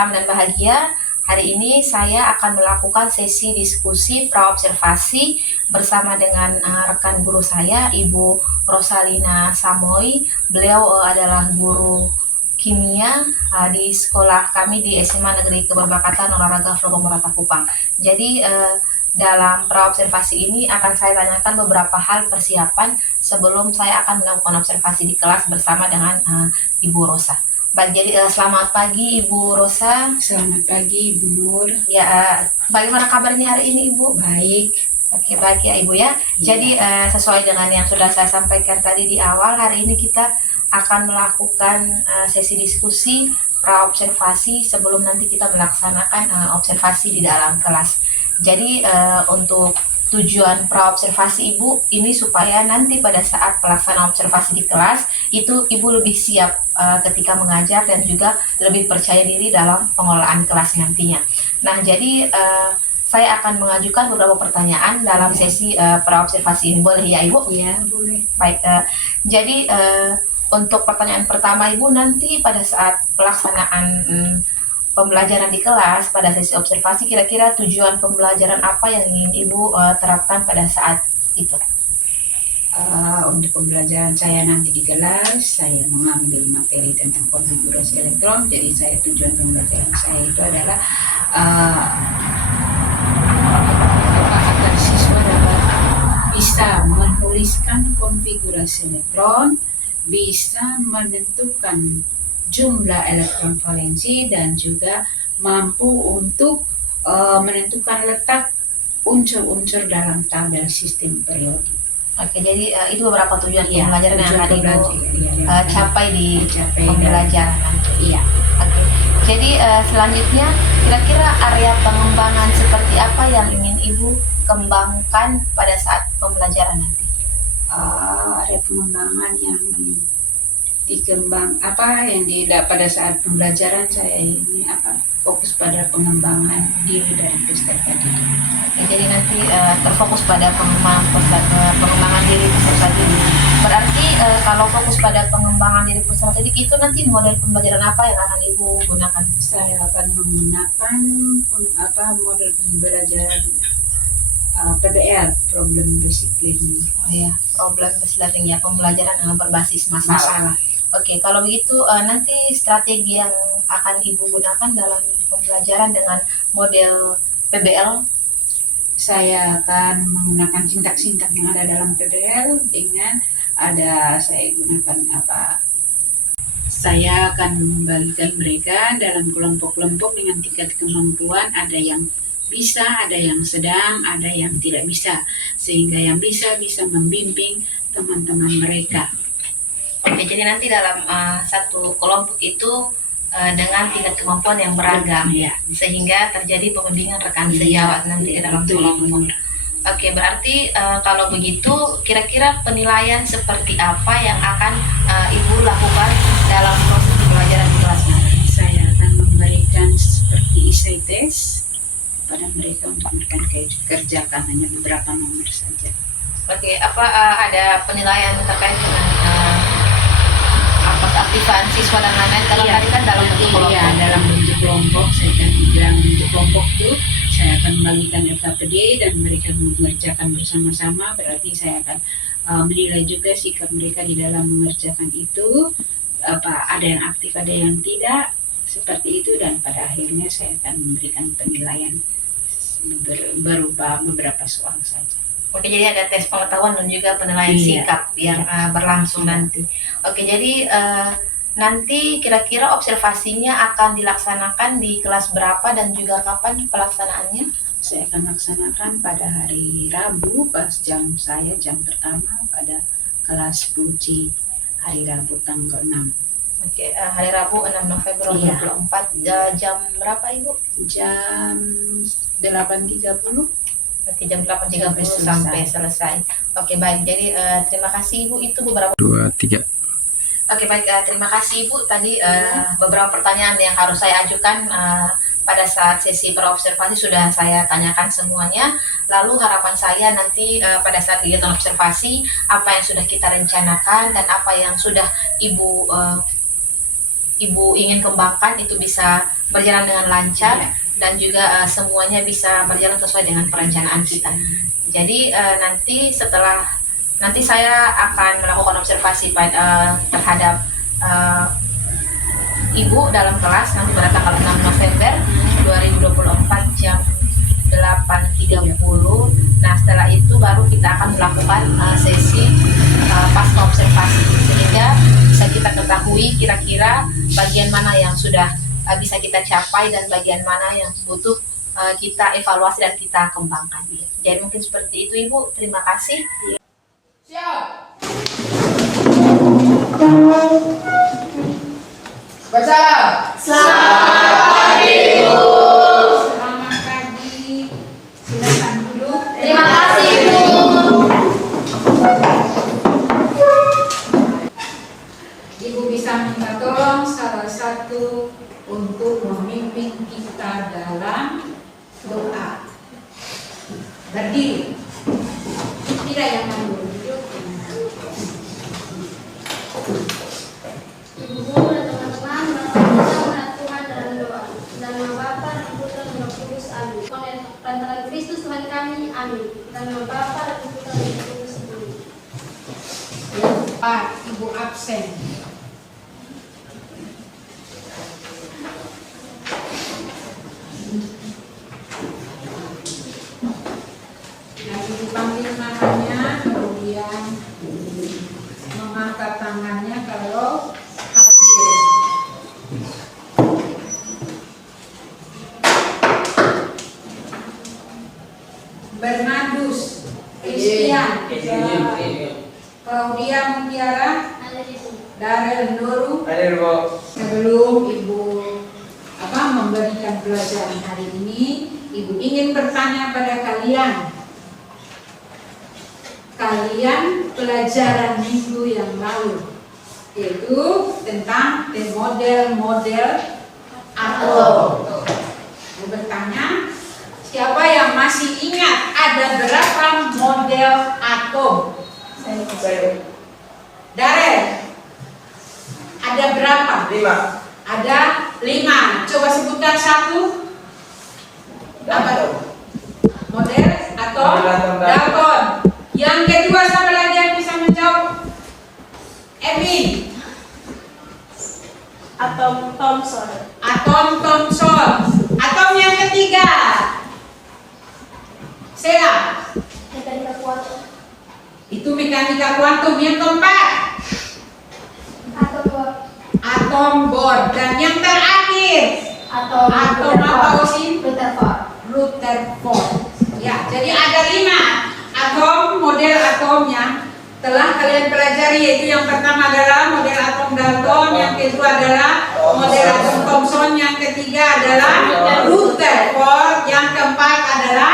salam dan bahagia. Hari ini saya akan melakukan sesi diskusi praobservasi bersama dengan rekan guru saya, Ibu Rosalina Samoy. Beliau adalah guru kimia di sekolah kami di SMA Negeri Keberbakatan Olahraga Floromorata Kupang. Jadi dalam praobservasi ini akan saya tanyakan beberapa hal persiapan sebelum saya akan melakukan observasi di kelas bersama dengan Ibu Rosa. Baik, jadi selamat pagi Ibu Rosa. Selamat pagi Ibu Nur. Ya, bagaimana kabarnya hari ini Ibu? Baik. Oke, baik ya Ibu ya. Jadi sesuai dengan yang sudah saya sampaikan tadi di awal, hari ini kita akan melakukan sesi diskusi praobservasi sebelum nanti kita melaksanakan observasi di dalam kelas. Jadi untuk tujuan praobservasi Ibu ini supaya nanti pada saat pelaksanaan observasi di kelas itu Ibu lebih siap ketika mengajar dan juga lebih percaya diri dalam pengelolaan kelas nantinya. Nah, jadi saya akan mengajukan beberapa pertanyaan dalam sesi praobservasi ini. Boleh ya Ibu? Iya, boleh. Baik, jadi untuk pertanyaan pertama Ibu, nanti pada saat pelaksanaan pembelajaran di kelas pada sesi observasi, kira-kira tujuan pembelajaran apa yang ingin Ibu terapkan pada saat itu? Untuk pembelajaran saya nanti di kelas, saya mengambil materi tentang konfigurasi elektron. Jadi tujuan pembelajaran saya itu adalah agar siswa dapat bisa menuliskan konfigurasi elektron, bisa menentukan jumlah elektron valensi, dan juga mampu untuk menentukan letak unsur-unsur dalam tabel sistem periodik. Oke, jadi itu beberapa tujuan pembelajaran yang akan Ibu capai di Capai pembelajaran nanti. Iya. Oke, jadi selanjutnya kira-kira area pengembangan seperti apa yang ingin Ibu kembangkan pada saat pembelajaran nanti? Area pengembangan yang pada saat pembelajaran saya ini fokus pada pengembangan diri dari peserta didik. Oke, jadi nanti terfokus pada pengembangan diri peserta didik. Berarti kalau fokus pada pengembangan diri peserta didik itu nanti model pembelajaran apa yang akan Ibu gunakan? Saya akan menggunakan model pembelajaran PBL, problem basic learning. Oh ya, problem based learning ya, pembelajaran berbasis masalah. Oke, kalau begitu nanti strategi yang akan Ibu gunakan dalam pembelajaran dengan model PBL? Saya akan menggunakan sintak-sintak yang ada dalam PBL dengan saya gunakan saya akan membagikan mereka dalam kelompok-kelompok dengan tingkat kemampuan, ada yang bisa, ada yang sedang, ada yang tidak bisa, sehingga yang bisa membimbing teman-teman mereka. Oke, jadi nanti dalam satu kelompok itu dengan tingkat kemampuan yang beragam, ya, sehingga terjadi pembimbingan rekan sejawat nanti di dalam kelompok. Oke, berarti kalau begitu kira-kira penilaian seperti apa yang akan Ibu lakukan dalam proses pembelajaran di kelas nanti? Saya akan memberikan seperti essay test kepada mereka untuk mereka kerjakan, hanya beberapa nomor saja. Oke, ada penilaian terkait dengan keaktifan siswa dan lain-lain? Kalau tadi kan dalam bentuk kelompok. Iya, dalam bentuk kelompok. Saya akan dalam bentuk kelompok itu saya akan membagikan LKPD dan mereka mengerjakan bersama-sama. Berarti saya akan menilai juga sikap mereka di dalam mengerjakan itu. Ada yang aktif, ada yang tidak, seperti itu, dan pada akhirnya saya akan memberikan penilaian berupa beberapa soal saja. Oke, jadi ada tes pengetahuan dan juga penilaian sikap yang berlangsung nanti. Oke, jadi nanti kira-kira observasinya akan dilaksanakan di kelas berapa dan juga kapan pelaksanaannya? Saya akan laksanakan pada hari Rabu pas jam pertama pada kelas Puji, hari Rabu tanggal 6. Oke, hari Rabu 6 November 2024, jam berapa Ibu? Jam 8.30. Oke, jam 8.30 sampai selesai. Oke, baik. Jadi terima kasih Ibu, itu beberapa 2, 3. Oke, baik, terima kasih Ibu. Tadi beberapa pertanyaan yang harus saya ajukan pada saat sesi praobservasi sudah saya tanyakan semuanya. Lalu harapan saya nanti pada saat kegiatan observasi, apa yang sudah kita rencanakan dan apa yang sudah Ibu ingin kembangkan itu bisa berjalan dengan lancar dan juga semuanya bisa berjalan sesuai dengan perencanaan kita. Jadi nanti saya akan melakukan observasi terhadap Ibu dalam kelas nanti pada tanggal 6 November 2024 jam 8.30. Nah, setelah itu baru kita akan melakukan sesi pasca observasi sehingga bisa kita ketahui kira-kira bagian mana yang sudah bisa kita capai dan bagian mana yang butuh kita evaluasi dan kita kembangkan. Jadi mungkin seperti itu Ibu. Terima kasih. Siap. Baca. Selamat pagi, Bu. Selamat pagi. Silakan duduk. Terima kasih, Bu. Ibu bisa minta tolong salah satu untuk memimpin kita dalam doa. Berdiri. Tidak yang malu. Duduk. Ibu dan teman-teman, mari kita menghadap Tuhan dalam doa. Dan nama Bapa dan Putra dan Roh Kudus, amin. Lantaran Kristus Tuhan kami, amin. Dan nama Bapa dan Putra dan Roh Kudus, amin. Pak, Ibu absen. Lagi dipanggil namanya, kemudian mengangkat tangannya kalau hadir. Bernardus Christian, Claudia Mutiara, Ada di sini. Darel Nuru. Hadir, Bu. Sebelum Ibu memberikan pelajaran hari ini, Ibu ingin bertanya pada kalian pelajaran minggu yang lalu, yaitu tentang model-model atom. Ibu bertanya, siapa yang masih ingat ada berapa model atom? Saya. Darel, ada berapa? 5. Ada 5. Coba sebutkan satu. Apa tuh? Model atau Model atom dalton. Yang kedua, siapa lagi yang bisa menjawab? Emin. Atom Thomson. Atom Thomson. Atom yang ketiga. Sheila. Mekanika kuantum. Itu mekanika kuantum. Yang keempat, Atom Bohr. atom Bohr. Dan yang terakhir, atom apa Osin? Rutherford. Rutherford. Ya, jadi ada 5 atom, model atom yang telah kalian pelajari, yaitu yang pertama adalah model atom Dalton, yang kedua adalah model atom Thomson, yang ketiga adalah Rutherford, yang keempat adalah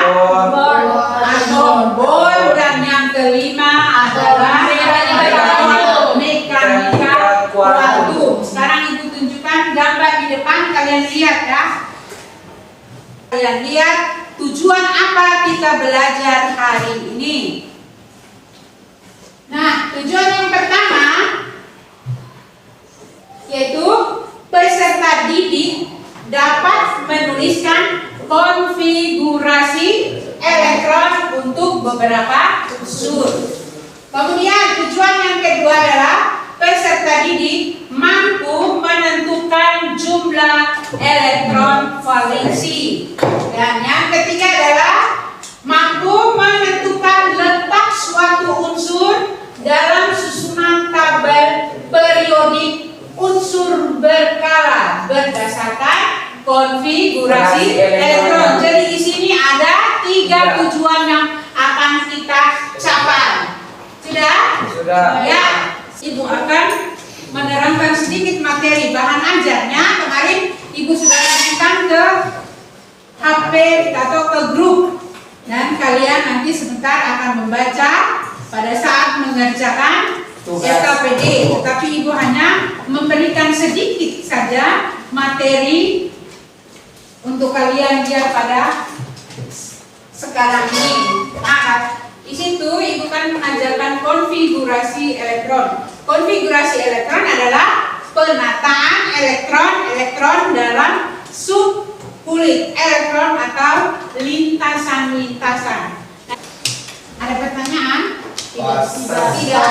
atom Bohr, dan yang kelima adalah mekanika kuantum. Sekarang Ibu tunjukkan gambar di depan, kalian lihat ya. Kalian lihat tujuan apa kita belajar hari ini. Nah, tujuan yang pertama yaitu peserta didik dapat menuliskan konfigurasi elektron untuk beberapa unsur. Kemudian tujuan yang kedua adalah peserta didik mampu menentukan jumlah elektron valensi. Dan yang ketiga adalah mampu menentukan letak suatu unsur dalam susunan tabel periodik unsur berkala berdasarkan konfigurasi elektron. Jadi di sini ada 3 tujuan yang akan kita capai. Sudah? Sudah. Ya. Ibu akan menerangkan sedikit materi bahan ajarnya. Kemarin Ibu sudah kirimkan ke HP atau ke grup, dan kalian nanti sebentar akan membaca pada saat mengerjakan SKPD. Tetapi Ibu hanya memberikan sedikit saja materi untuk kalian lihat pada sekarang ini. Nah, di situ Ibu kan mengajarkan konfigurasi elektron. Konfigurasi elektron adalah penataan elektron dalam subkulit elektron atau lintasan-lintasan. Ada pertanyaan? Tidak.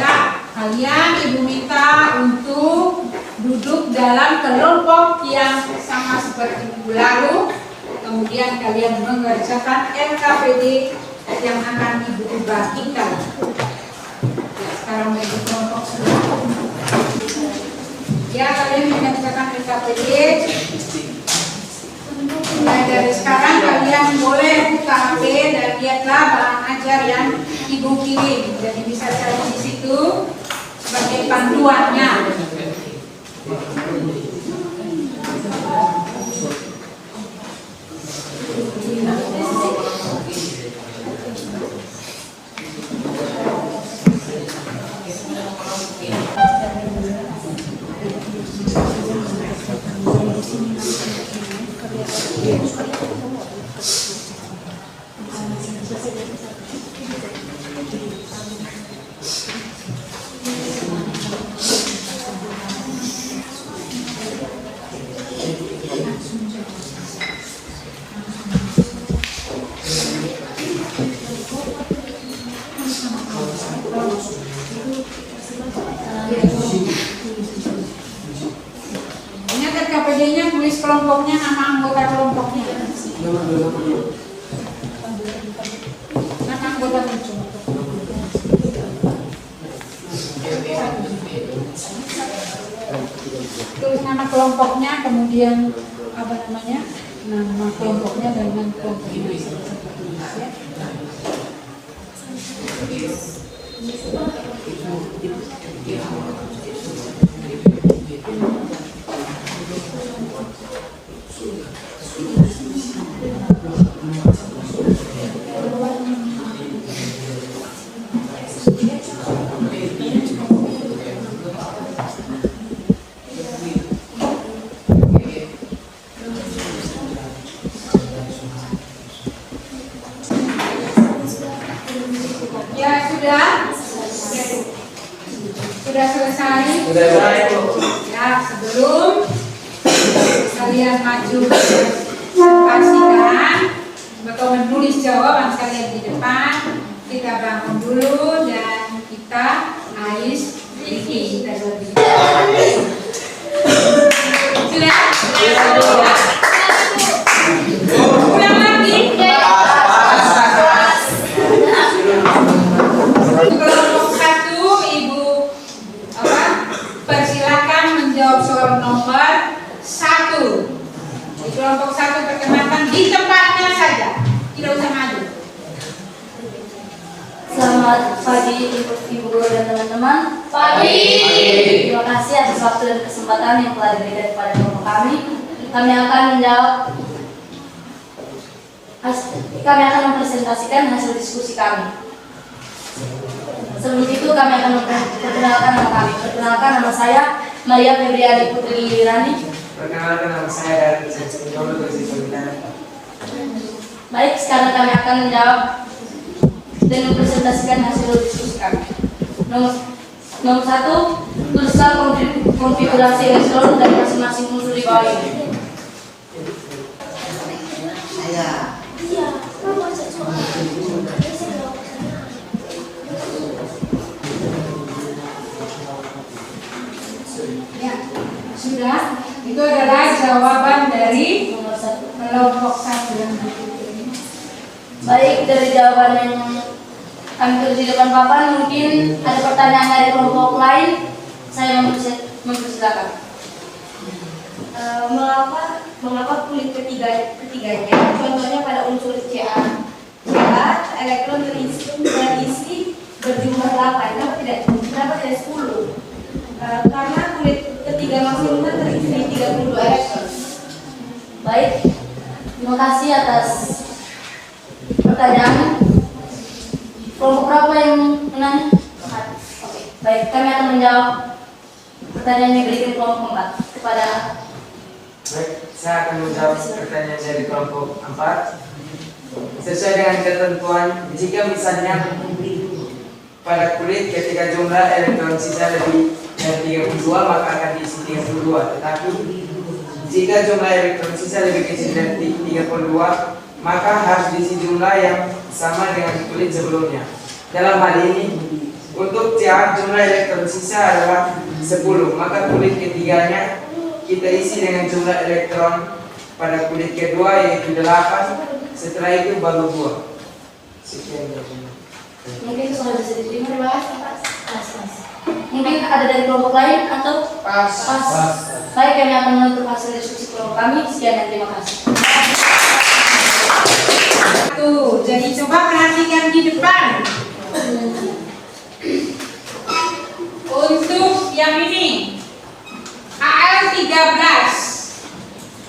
Nah, kalian ibu minta untuk duduk dalam kelompok yang sama seperti minggu lalu. Kemudian kalian mengerjakan LKPD yang akan ibu bagikan. Sekarang menjadi kelompok semua. Ya, kalian mengerjakan LKPD. Mulai dari sekarang kalian boleh buka HP dan lihatlah bahan ajar yang ibu kirim. Jadi bisa cari di situ sebagai panduannya. Ingat KPD-nya, tulis kelompoknya, nama anggota kelompoknya. Nama anggota muncul. Tulis nama kelompoknya, kemudian apa namanya? Nama kelompoknya dengan kelompoknya. Ya. Ya sudah selesai. Ya, sebelum kalian maju pastikan atau menulis jawaban kalian di depan, kita bangun dulu dan kita ais speaking. Sudah? Ulang lagi. Kelompok 1, Ibu persilakan menjawab soal nomor 1. Di kelompok 1 perkenalkan di tempatnya saja, tidak usah maju. Selamat pagi Ibu Guru dan teman-teman. Pagi. Terima kasih atas waktu dan kesempatan yang telah diberikan kepada kelompok kami. Kami akan mempresentasikan hasil diskusi kami. Sebelum itu kami akan memperkenalkan nama kami. Perkenalkan, nama saya Maria Febriani Putri Lilirani. Perkenalkan, nama saya dari Sejumlah Pemerintahan. Baik, sekarang kami akan menjawab dan mempresentasikan hasil diskusi kami. Nomor 1, tuliskan konfigurasi elektron dari masing-masing unsur di bawah ini. Ya, sudah. Itu adalah jawaban dari Nomor 1. kelompok 1 yang berikut ini. Baik, dari jawaban yang kami tulis di depan papan, mungkin ada pertanyaan dari kelompok lain. Saya mempersilakan. Mengapa kulit ketiganya contohnya pada unsur Ca elektron terisi berjumlah 8, kenapa tidak 10? Karena kulit ketiga maksimum terisi 32 elektron. Baik, terima kasih atas pertanyaan. Kelompok berapa yang menanya? Oke, baik, kami akan menjawab pertanyaan yang diberikan kelompok 4 kepada. Baik, saya akan menjawab pertanyaan dari kelompok 4. Sesuai dengan ketentuan, jika misalnya pada kulit ketika jumlah elektron sisa lebih dari 32, maka akan diisi 32. Tetapi jika jumlah elektron sisa lebih kecil dari 32, maka harus diisi jumlah yang sama dengan kulit sebelumnya. Dalam hal ini, untuk CA jumlah elektron sisa adalah 10, maka kulit ketiganya kita isi dengan jumlah elektron pada kulit kedua yaitu 8, setelah itu baru 2. Sekian dari Mungkin itu sudah bisa diterima dibahas. Mungkin ada dari kelompok lain atau Pas. Baik, kami akan menutup hasil diskusi kelompok kami. Sekian dan terima kasih. Tuh, jadi coba perhatikan di depan. Untuk yang ini Al13.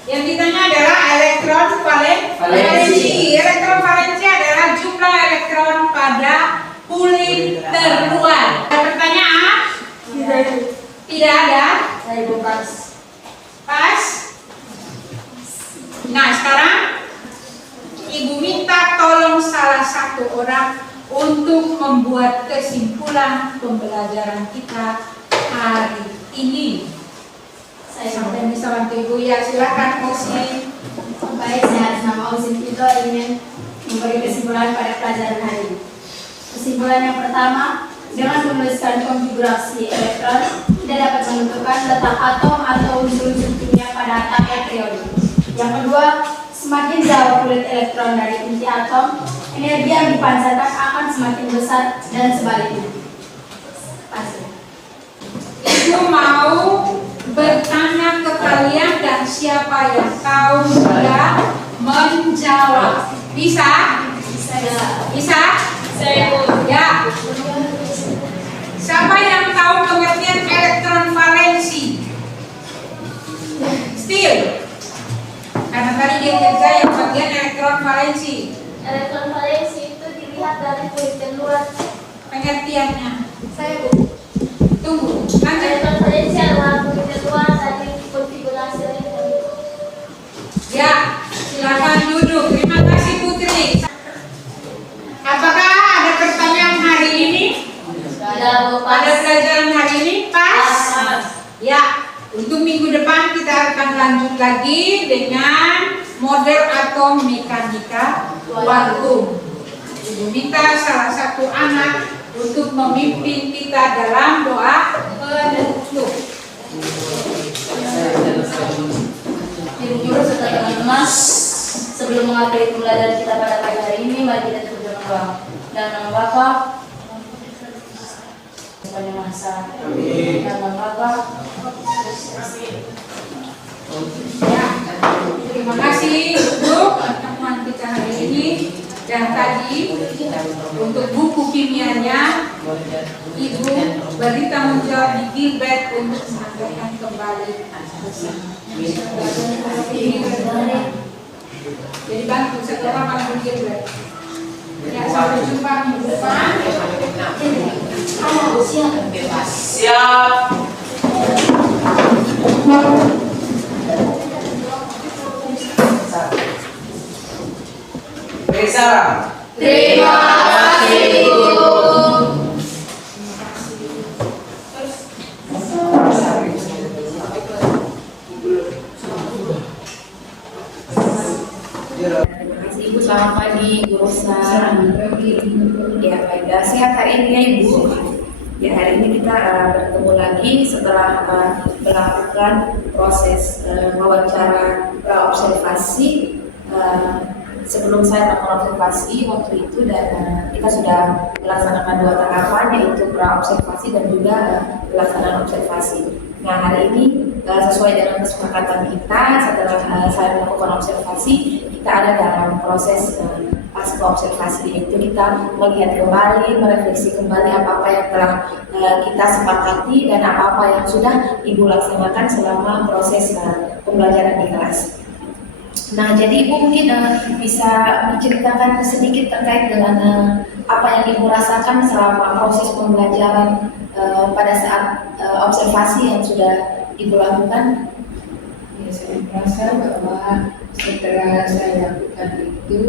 Yang ditanya adalah elektron valensi. Elektron valensi adalah jumlah elektron pada kulit terluar. Ada pertanyaan? Tidak ada. Saya bebas. Pas. Nah, sekarang Ibu minta tolong salah satu orang untuk membuat kesimpulan pembelajaran kita hari ini. Saya Sampai bisa bantu Ibu ya, silakan Osi. Baik, saya atas nama Osin Tito ingin memberi kesimpulan pada pelajaran hari ini. Kesimpulan yang pertama, dengan menuliskan konfigurasi elektron tidak dapat menentukan letak atom atau unsur-unsur kimia pada atap periode. Yang kedua, semakin jauh kulit elektron dari inti atom, energi yang dipancarkan akan semakin besar dan sebaliknya. Pasti. Ibu mau bertanya ke kalian dan siapa yang tahu sudah menjawab. Bisa? Bisa? Ya. Siapa yang tahu pengertian elektron valensi? Still. Karena tadi dia kerja yang bagian elektron valensi. Elektron valensi itu dilihat dari kulit luar. Pengertiannya. Saya Tunggu. Lanjut. elektron valensi adalah kulit luar dari konfigurasi elektron. Ya, silakan duduk. Terima kasih Putri. Apakah ada pertanyaan hari ini? Pada pelajaran hari ini pas? Ya, untuk minggu depan kita akan lanjut lagi dengan model atom mekanika kuantum. Ibu minta salah satu anak untuk memimpin kita dalam doa penutup. Ibu guru serta teman-teman, sebelum mengakhiri pembelajaran kita pada pagi hari ini, mari kita tutup dengan doa. Dan nama Bapa, Tuhan yang Maha Esa, dan nama Bapa. Ya, terima kasih untuk pertemuan kita hari ini. Dan tadi untuk buku kimianya Ibu beri tanggung jawab di Gilbert untuk menyampaikan kembali. Jadi bantu setelah bantu Gilbert. Ya, sampai jumpa minggu depan. Siap. Beri salam. Terima kasih, Ibu. Terima kasih Ibu, selamat pagi Bu Rosa. Ya, baik. Sehat hari ini ya Ibu. Ya, hari ini kita bertemu lagi setelah melakukan proses wawancara praobservasi. Sebelum saya melakukan observasi waktu itu dan kita sudah melaksanakan 2 tahapan, yaitu praobservasi dan juga pelaksanaan observasi. Nah, hari ini sesuai dengan kesepakatan kita, setelah saya melakukan observasi, kita ada dalam proses pasca observasi, yaitu kita melihat kembali, merefleksi kembali apa-apa yang telah kita sepakati dan apa-apa yang sudah Ibu laksanakan selama proses pembelajaran di kelas. Nah, jadi Ibu mungkin bisa menceritakan sedikit terkait dengan apa yang Ibu rasakan selama proses pembelajaran pada saat observasi yang sudah Ibu lakukan. Ya, saya merasa bahwa setelah saya lakukan itu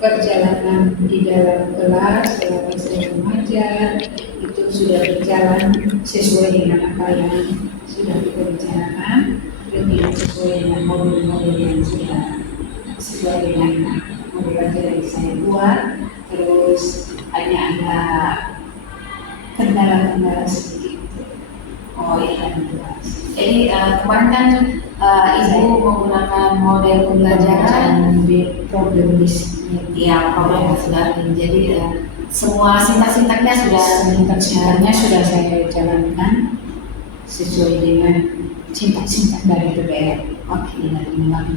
perjalanan di dalam kelas selama saya mengajar itu sudah berjalan sesuai dengan apa yang sudah kita bicarakan lebih sesuai dengan modul-modul yang sudah sesuai dengan modul belajar yang saya buat. Terus hanya ada kendala-kendala sedikit. Oh iya. Jadi kemarin kan Ibu menggunakan model pembelajaran problem list. ya problem sudah. Jadi semua sintak-sintaknya sudah Sintak-sintaknya sudah saya jalankan sesuai dengan sintak-sintak dari DPR. Oke. Dari Melayu.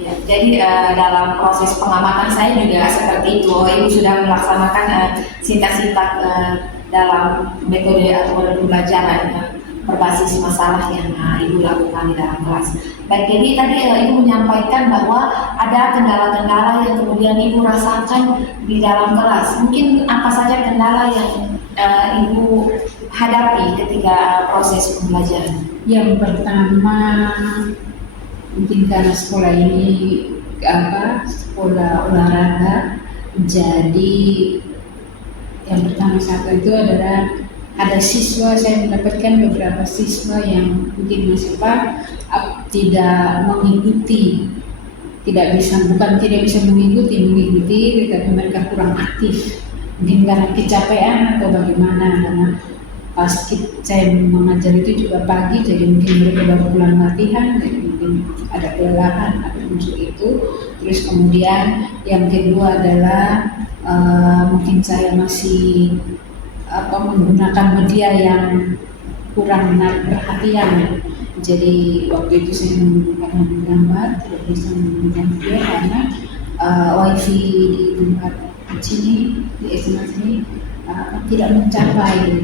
Ya, jadi dalam proses pengamatan saya juga seperti itu. Ibu sudah melaksanakan sintak-sintak dalam metode atau model pembelajaran berbasis masalah yang Ibu lakukan di dalam kelas. Baik, jadi tadi Ibu menyampaikan bahwa ada kendala-kendala yang kemudian Ibu rasakan di dalam kelas. Mungkin apa saja kendala yang Ibu hadapi ketika proses pembelajaran? Yang pertama, mungkin karena sekolah ini sekolah olahraga, jadi yang pertama satu itu adalah ada siswa, saya mendapatkan beberapa siswa yang mungkin masih tidak mengikuti, tidak bisa mengikuti, tetapi mereka kurang aktif, mungkin karena kecapean atau bagaimana, karena pas saya mengajar itu juga pagi, jadi mungkin mereka baru pulang latihan, jadi mungkin ada kelelahan atau unsur itu. Terus kemudian yang kedua adalah mungkin saya masih menggunakan media yang kurang menarik perhatian. Jadi waktu itu saya menggunakan menggambar, tidak bisa menggunakan video karena wifi di tempat sini di SMA sini tidak mencapai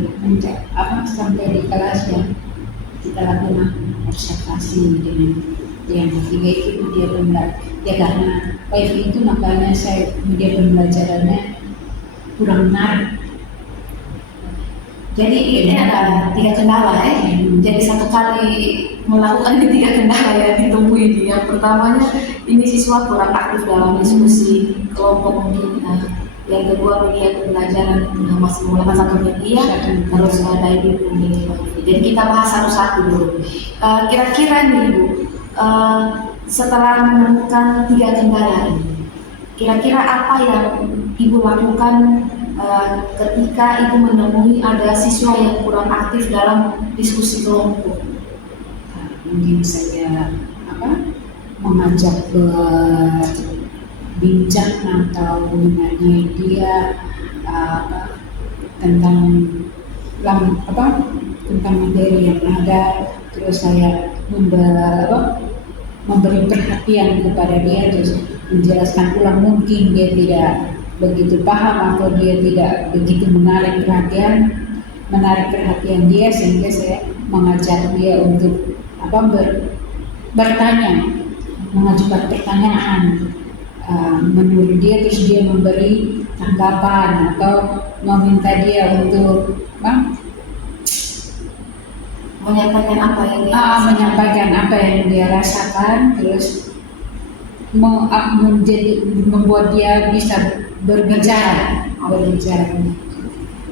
sampai di kelas yang kita lakukan observasi dengan yang ketiga itu media pembelajaran. Ya karena wifi itu makanya saya media pembelajarannya kurang menarik. Jadi ini ada 3 kendala ya. Jadi satu kali melakukan ini 3 kendala yang ditemui. Yang pertamanya ini siswa kurang aktif dalam diskusi kelompok mungkin. Yang kedua media pembelajaran masih menggunakan satu media, terus ada Ibu ini. Jadi kita bahas satu-satu dulu. Kira-kira nih Ibu, setelah menemukan 3 kendala ini, kira-kira apa yang Ibu lakukan ketika Ibu menemui ada siswa yang kurang aktif dalam diskusi kelompok? Mungkin saya mengajak bincang atau menanya dia tentang materi yang ada, terus saya memberi perhatian kepada dia, terus menjelaskan ulang, mungkin dia tidak begitu paham atau dia tidak begitu menarik perhatian dia, sehingga saya mengajak dia untuk bertanya, mengajukan pertanyaan menurut dia, terus dia memberi tanggapan atau meminta dia untuk menyampaikan apa yang dia rasakan, terus membuat dia bisa berbicara.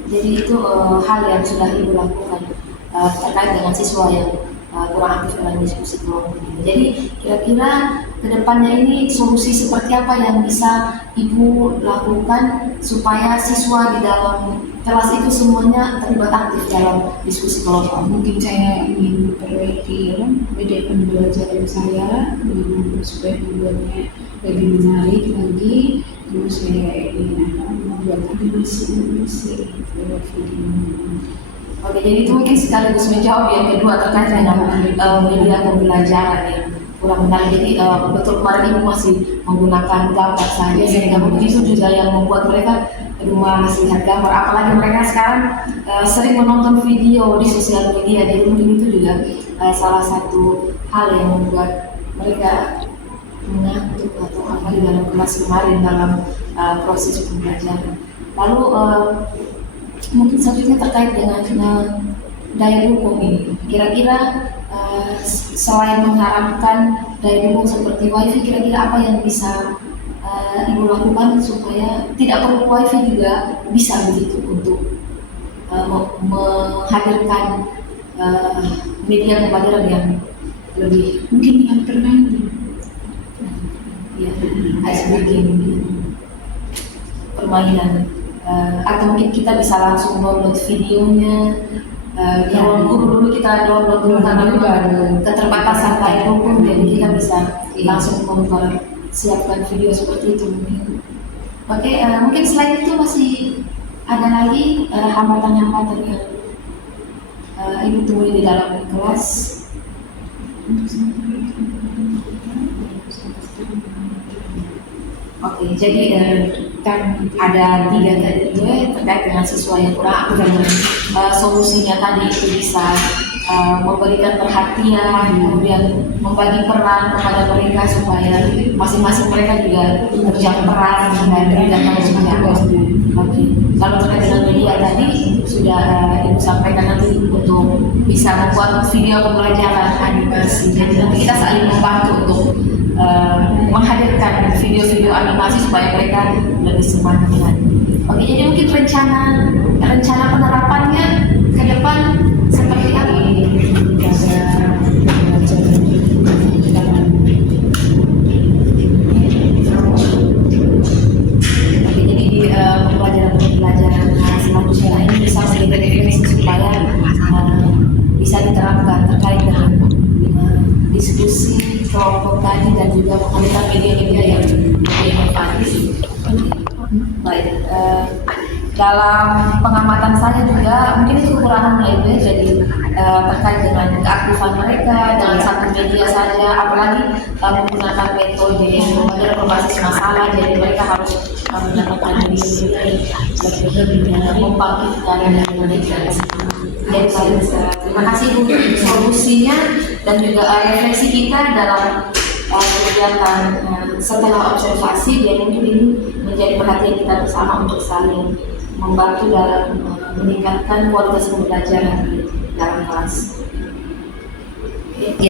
Jadi itu hal yang sudah Ibu lakukan terkait dengan siswa yang kurang aktif dalam diskusi kelompok. Jadi kira-kira kedepannya ini solusi seperti apa yang bisa Ibu lakukan supaya siswa di dalam kelas itu semuanya terlibat aktif dalam diskusi kelompok? Mungkin saya ingin memperbaiki media pembelajaran saya supaya membuatnya lebih menarik lagi. Terus saya ingin membuat animasi lewat video. Oke, jadi itu mungkin sekaligus menjawab yang kedua terkait dengan media pembelajaran yang kurang menarik. Jadi betul kemarin Ibu masih menggunakan gambar saja, sehingga mungkin itu juga yang membuat mereka malas lihat gambar. Apalagi mereka sekarang sering menonton video di sosial media, jadi mungkin itu juga salah satu hal yang membuat mereka mengantuk atau apa di dalam kelas kemarin dalam proses pembelajaran. Lalu mungkin selanjutnya terkait dengan daya dukung ini. Kira-kira selain mengharapkan daya dukung seperti wifi, kira-kira apa yang bisa Ibu lakukan supaya tidak perlu wifi juga bisa begitu untuk menghadirkan media pembelajaran yang lebih Mungkin yang permainan. ya icebreaking mungkin permainan. Atau mungkin kita bisa langsung download videonya. Kalau dulu kita download dulu karena keterbatasan layar pun, jadi kita bisa langsung mempersiapkan video seperti itu mungkin. Oke, mungkin selain itu masih ada lagi hambatan-hambatan yang ibu temui di dalam kelas. Oke, jadi kan ada 3 tadi itu terkait dengan siswa yang kurang aktif. Solusinya tadi itu bisa memberikan perhatian, kemudian membagi peran kepada mereka supaya masing-masing mereka juga berjalan peran dan tidak harus menjawab. Oke, lalu terkait dengan media tadi sudah ibu sampaikan nanti untuk bisa membuat video pembelajaran animasi. Jadi nanti kita saling membantu untuk menghadirkan video-video animasi supaya mereka lebih semangat. Oke, jadi mungkin rencana penerapannya ke depan seperti apa? Oke, jadi di pembelajaran selanjutnya ini bisa menjadi referensi supaya bisa diterapkan terkait dengan diskusi kelompok tadi dan juga menggunakan media-media yang inovatif. Baik, dalam pengamatan saya juga mungkin itu kekurangan lainnya, jadi terkait dengan keaktifan mereka dengan satu media saja, apalagi menggunakan metode yang berbasis masalah, jadi mereka harus mendapatkan media yang lebih membangkitkan dan mereka. Jadi terima kasih untuk solusinya dan juga refleksi kita dalam kegiatan setelah observasi. Jadi mungkin ini menjadi perhatian kita bersama untuk saling membantu dalam meningkatkan kualitas pembelajaran dalam kelas.